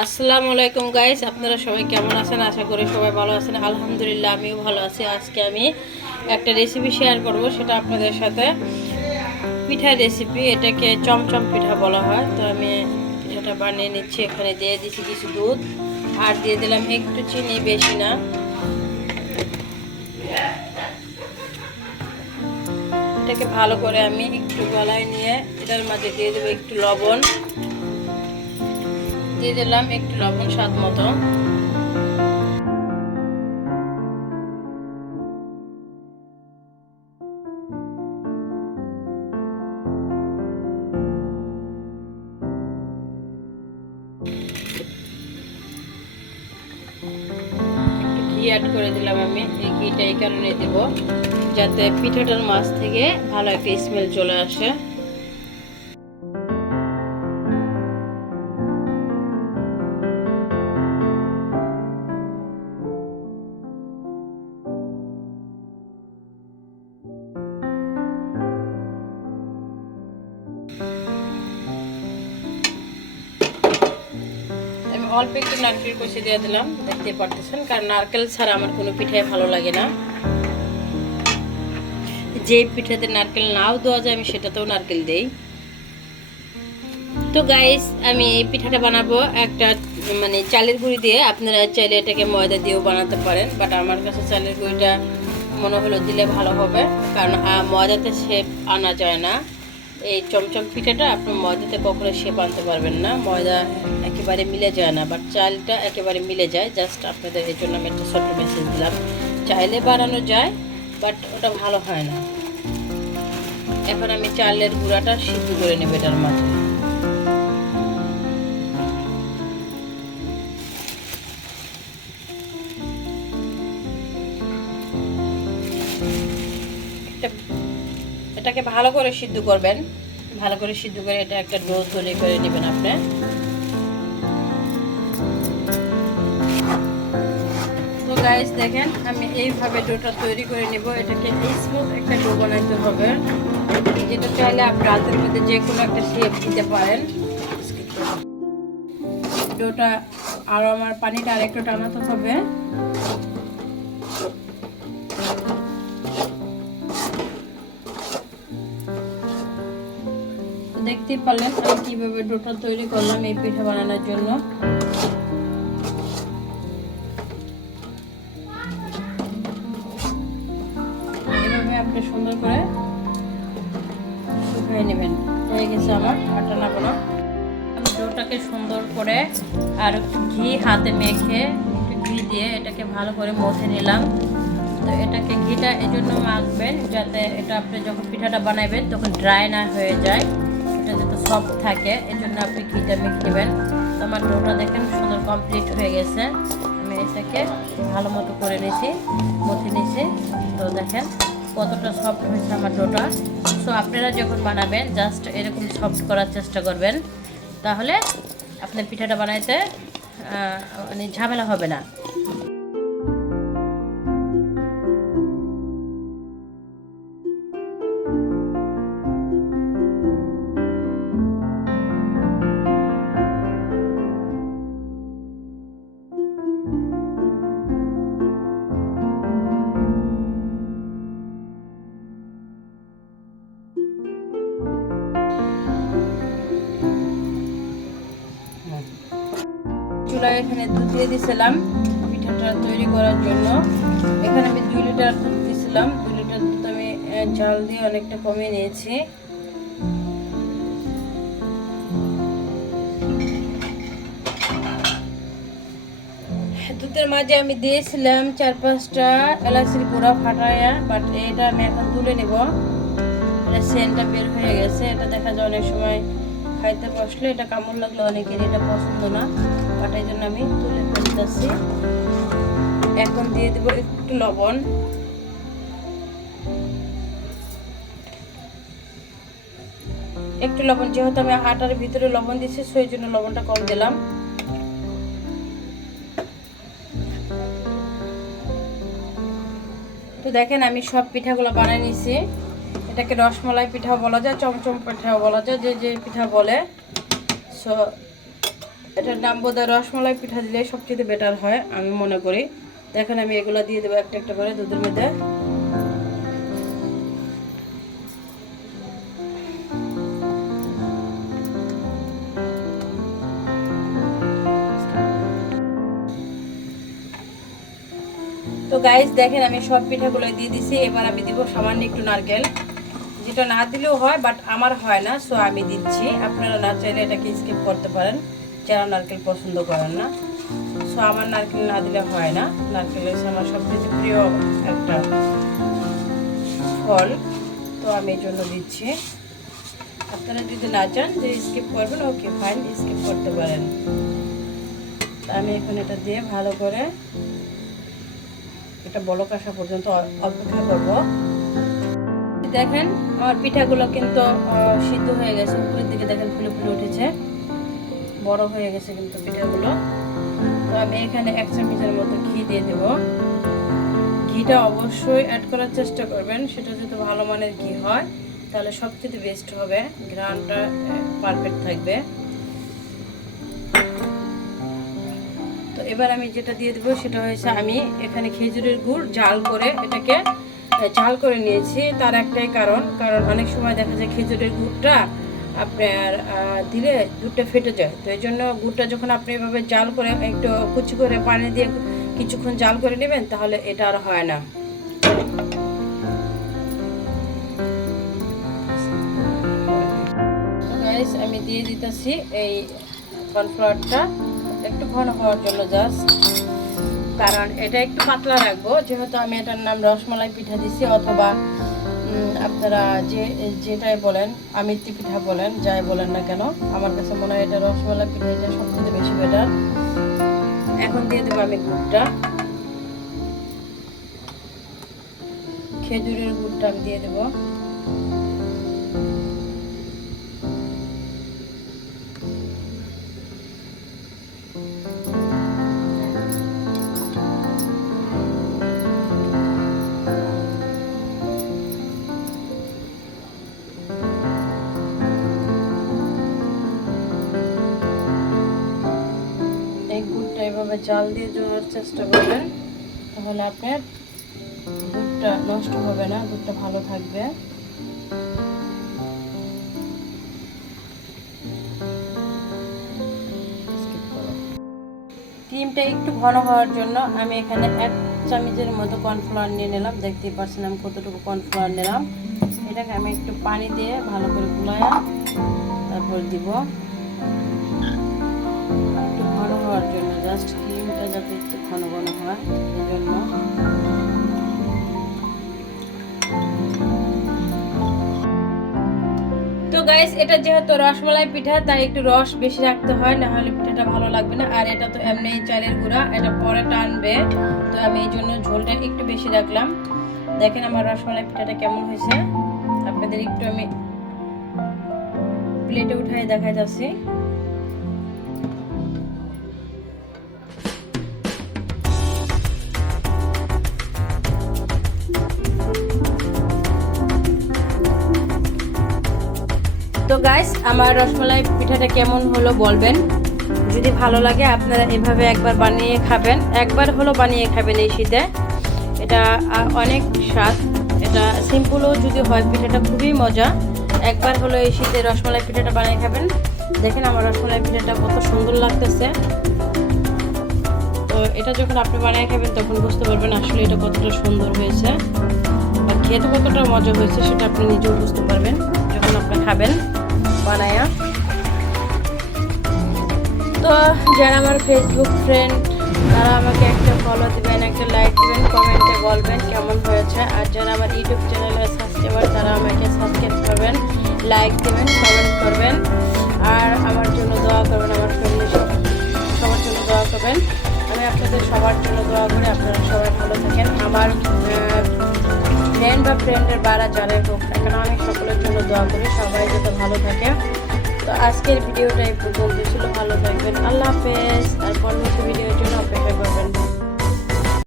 আসসালামু আলাইকুম গাইস, আপনারা সবাই কেমন আছেন? আশা করি সবাই ভালো আছেন। আলহামদুলিল্লাহ আমিও ভালো আছি। আজকে আমি একটা রেসিপি শেয়ার করব, সেটা আপনাদের সাথে। পিঠার রেসিপি, এটাকে চমচম পিঠা বলা হয়। তো আমি পিঠাটা বানিয়ে নিচ্ছি। এখানে দিয়ে দিচ্ছি কিছু দুধ, আর দিয়ে দিলাম একটু চিনি, বেশি না। এটাকে ভালো করে আমি একটু গলায় নিয়ে এটার মাঝে দিয়ে দেবো একটু লবণ, দিয়ে দিলাম একটু লবণ স্বাদ মতো। ঘি অ্যাড করে দিলাম। আমি এই ঘিটা এই কারণে দেব যাতে পিঠাটার মাছ থেকে ভালো একটা স্মেল চলে আসে। আমি অল্প একটু নারকেল কুচি দিয়ে দিলাম, দেখতে পারতেছেন, কারণ নারকেল ছাড়া আমার কোনো পিঠাই ভালো লাগে না। যে পিঠাতে নারকেল নাও দেওয়া যায় আমি সেটাতেও নারকেল দেই। তো গাইস, আমি এই পিঠাটা বানাবো একটা চালের গুঁড়ি দিয়ে। আপনারা চাইলে এটাকে ময়দা দিয়েও বানাতে পারেন, বাট আমার কাছে চালের গুঁড়িটা মনে হলো দিলে ভালো হবে, কারণ ময়দাতে শেপ আনা যায় না। এই চমচম পিঠাটা আপনার ময়দাতে কখনো শেপ আনতে পারবেন না, ময়দা একেবারে মিলে যায় না, বাট চালটা একেবারে মিলে যায়। জাস্ট আপনাদের এই জন্য আমি একটা ছোট্ট মেসেজ দিলাম। চাইলে বানানো যায়, বাট ওটা ভালো হয় না। এখন আমি চালের গুঁড়াটা সিদ্ধ করে নেব এটার মাঝে। এটাকে ভালো করে সিদ্ধ করবেন, ভালো করে সিদ্ধ করে এটা একটা ডো তৈরি করে নেবেন আপনি। তো গাইস দেখেন, আমি এইভাবে ডোটা তৈরি করে নেব। এটাকে স্মুথ একটা ডো বানাইতে হবে, যেটা চাইলে আপনি রাতের মধ্যে যে কোনো একটা শেপ দিতে পারেন। ডোটা আর আমার পানিটা আরেকটু টানাতে হবে। দেখতেই পারলেন আমি কিভাবে ডোটা তৈরি করলাম এই পিঠা বানানোর জন্য। এভাবে আপনি সুন্দর করে শুকিয়ে নেবেন। হয়ে গেছে আমার আটা লাগানো। আমি ডোটাকে সুন্দর করে আর একটু ঘি হাতে মেখে একটু ঘি দিয়ে এটাকে ভালো করে মথে নিলাম। তো এটাকে ঘিটা এই জন্য মাখবেন যাতে এটা আপনি যখন পিঠাটা বানাবেন তখন ড্রাই না হয়ে যায়, এটা যাতে সফট থাকে, এই জন্য আপনি ঘিটা মেখে নেবেন। তো আমার ডোটা দেখেন সুন্দর কমপ্লিট হয়ে গেছে। আমি এটাকে ভালো মতো করে নিয়েছি, মথে নিয়েছি। তো দেখেন কতটা সফট হয়েছে আমার ডোটা। সো আপনারা যখন বানাবেন জাস্ট এরকম সফট করার চেষ্টা করবেন, তাহলে আপনার পিঠাটা বানাইতে ঝামেলা হবে না। চুলায় এখানে দুধ দিয়ে দিয়েছিলাম পিঠাটা তৈরি করার জন্য। এখানে আমি 2 লিটার দুধ দিয়েছিলাম। 2 লিটার দুধ আমি জাল দিয়ে অনেকটা কমিয়ে নিয়েছি। দুধের মাঝে আমি দিয়েছিলাম 4-5টা এলাচির গুঁড়া ফাটায়া, বাট এটা আমি এখন তুলে নেব। এটা সেন্টটা বের হয়ে গেছে। এটা দেখা যায় অনেক সময় খাইতে বসলে এটা কামড় লাগলে অনেকের এটা পছন্দ না, বাট এই জন্য আমি তুলে ফেলতেছি। এখন দিয়ে দেবো একটু লবণ, একটু লবণ, যেহেতু আমি আটার ভিতরে লবণ দিচ্ছি সেই জন্য লবণটা কম দিলাম। তো দেখেন আমি সব পিঠাগুলো বানিয়ে নিয়েছি। এটাকে রসমালাই পিঠাও বলা যায়, চমচম পিঠাও বলা যায়, যে যে পিঠা বলে। সো এটার নাম বোধহয় রসমালাই পিঠা দিলে সবচেয়ে বেটার হয় আমি মনে করি। দেখেন আমি এগুলো দিয়ে দেবো একটা একটা করে দুধের মধ্যে। তো গাইস দেখেন আমি সব পিঠাগুলো দিয়ে দিছি। এবার আমি দিব সামান্য একটু নারকেল, যেটা না দিলেও হয় বাট আমার হয় না, সো আমি দিচ্ছি। আপনারা না চাইলে এটাকে স্কিপ করতে পারেন যারা নারকেল পছন্দ করেন না। সো আমার নারকেল না দিলে হয় না। নারকেল হচ্ছে আমার সবচেয়ে প্রিয় একটা ফল, তো আমি এই জন্য দিচ্ছি। আপনারা যদি না চান যে স্কিপ করবেন, ওকে ফাইন, স্কিপ করতে পারেন। আমি এখন এটা দিয়ে ভালো করে এটা বলক আসা পর্যন্ত অপেক্ষা করব। দেখেন আমার পিঠাগুলো কিন্তু সিদ্ধ হয়ে গেছে, উপরের দিকে দেখেন ফুলে ফুলে উঠেছে, বড় হয়ে গেছে কিন্তু পিঠাগুলো। তো আমি এখানে 1 চামচের মতো ঘি দিয়ে দেব। ঘিটা অবশ্যই অ্যাড করার চেষ্টা করবেন, সেটা যদি ভালো মানের ঘি হয় তাহলে সবচেয়ে বেস্ট হবে, ঘ্রাণটা পারফেক্ট থাকবে। তো এবার আমি যেটা দিয়ে দেবো সেটা হয়েছে আমি এখানে খেজুরের গুড় জাল করে এটাকে জাল করে নিয়েছি। তার একটাই কারণ অনেক সময় দেখা যায় খেজুরের গুড়টা আপনার দিলে দুধটা ফেটে যায়। তো এই জন্য গুড়টা যখন আপনি এভাবে জাল করে একটু কুচি করে পানি দিয়ে কিছুক্ষণ জাল করে নেবেন তাহলে এটা আর হয় না। আমি দিয়ে দিতেছি এই কর্নফ্লাওয়ারটা একটু ঘন হওয়ার জন্য, জাস্ট কারণ এটা একটু পাতলা রাখবো, যেহেতু আমি এটার নাম রসমালাই পিঠা দিছি, অথবা আপনারা যেটাই বলেন, আমিত্তি পিঠা বলেন, যাই বলেন না কেন, আমার কাছে মনে হয় এটা রসমালাই পিঠা, এটা সবচেয়ে বেশি বেটার। এখন দিয়ে দেবো আমি গুড়টা, খেজুরের গুড়টা আমি দিয়ে দেবো। এভাবে জাল দিয়ে দেওয়ার চেষ্টা করবেন, তাহলে আপনার দুধটা নষ্ট হবে না, দুধটা ভালো থাকবে। ক্রিমটা একটু ঘন হওয়ার জন্য আমি এখানে 1 চামচের মতো কর্নফ্লাওয়ার নিয়ে নিলাম। দেখতেই পাচ্ছেন আমি কতটুকু কর্নফ্লাওয়ার নিলাম। এটাকে আমি একটু পানি দিয়ে ভালো করে গুলায়া তারপর দিব, একটু ঘন হওয়ার জন্য, জাস্ট ক্রিমটা যাতে একটু ঘন ঘন হয় এই জন্য। তো গাইস এটা যেহেতু রসমালাই পিঠা তাই একটু রস বেশি রাখতে হয়, না হলে পিঠাটা ভালো লাগবে না। আর এটা তো এমনি চালের গুঁড়া, এটা পরে টানবে, তো আমি এই জন্য ঝোলটা একটু বেশি রাখলাম। দেখেন আমার রসমালাই পিঠাটা কেমন হয়েছে, আপনাদের একটু আমি প্লেটে উঠাই দেখাই যাচ্ছি। তো গাইস আমার রসমালাই পিঠাটা কেমন হলো বলবেন, যদি ভালো লাগে আপনারা এভাবে একবার বানিয়ে খাবেন, একবার হলো বানিয়ে খাবেন এই শীতে, এটা অনেক স্বাদ। এটা সিম্পলও যদি হয় পিঠাটা খুবই মজা, একবার হলো এই শীতে রসমালাই পিঠাটা বানিয়ে খাবেন। দেখেন আমার রসমালাই পিঠাটা কত সুন্দর লাগতেছে। তো এটা যখন আপনি বানিয়ে খাবেন তখন বুঝতে পারবেন আসলে এটা কতটা সুন্দর হয়েছে বা খেতে কতটা মজা হয়েছে, সেটা আপনি নিজেও বুঝতে পারবেন যখন আপনি খাবেন বানায়া। তো যারা আমার ফেসবুক ফ্রেন্ড তারা আমাকে একটা ফলো দিবেন, একটা লাইক দিবেন, কমেন্টে বলবেন কেমন হয়েছে। আর যারা আমার ইউটিউব চ্যানেলের সাবস্ক্রাইবার তারা আমাকে সাবস্ক্রাইব করবেন, লাইক দেবেন, কমেন্ট করবেন, আর আমার জন্য দোয়া করবেন, আমার ফ্যামিলি সবার জন্য দোয়া করবেন। আমি আপনাদের সবার জন্য দোয়া করি আপনারা সবাই ভালো থাকেন। আমার ফ্রেন্ড বা ফ্রেন্ডের বাড়া যারা হোক না কেন আমি সকলের জন্য দোয়া করি সবাই যাতে ভালো থাকে। তো আজকের ভিডিওটা এই পর্যন্ত ছিল, ভালো থাকবেন, আল্লাহ হাফেজ। আর পরবর্তী ভিডিওর জন্য অপেক্ষা করবেন।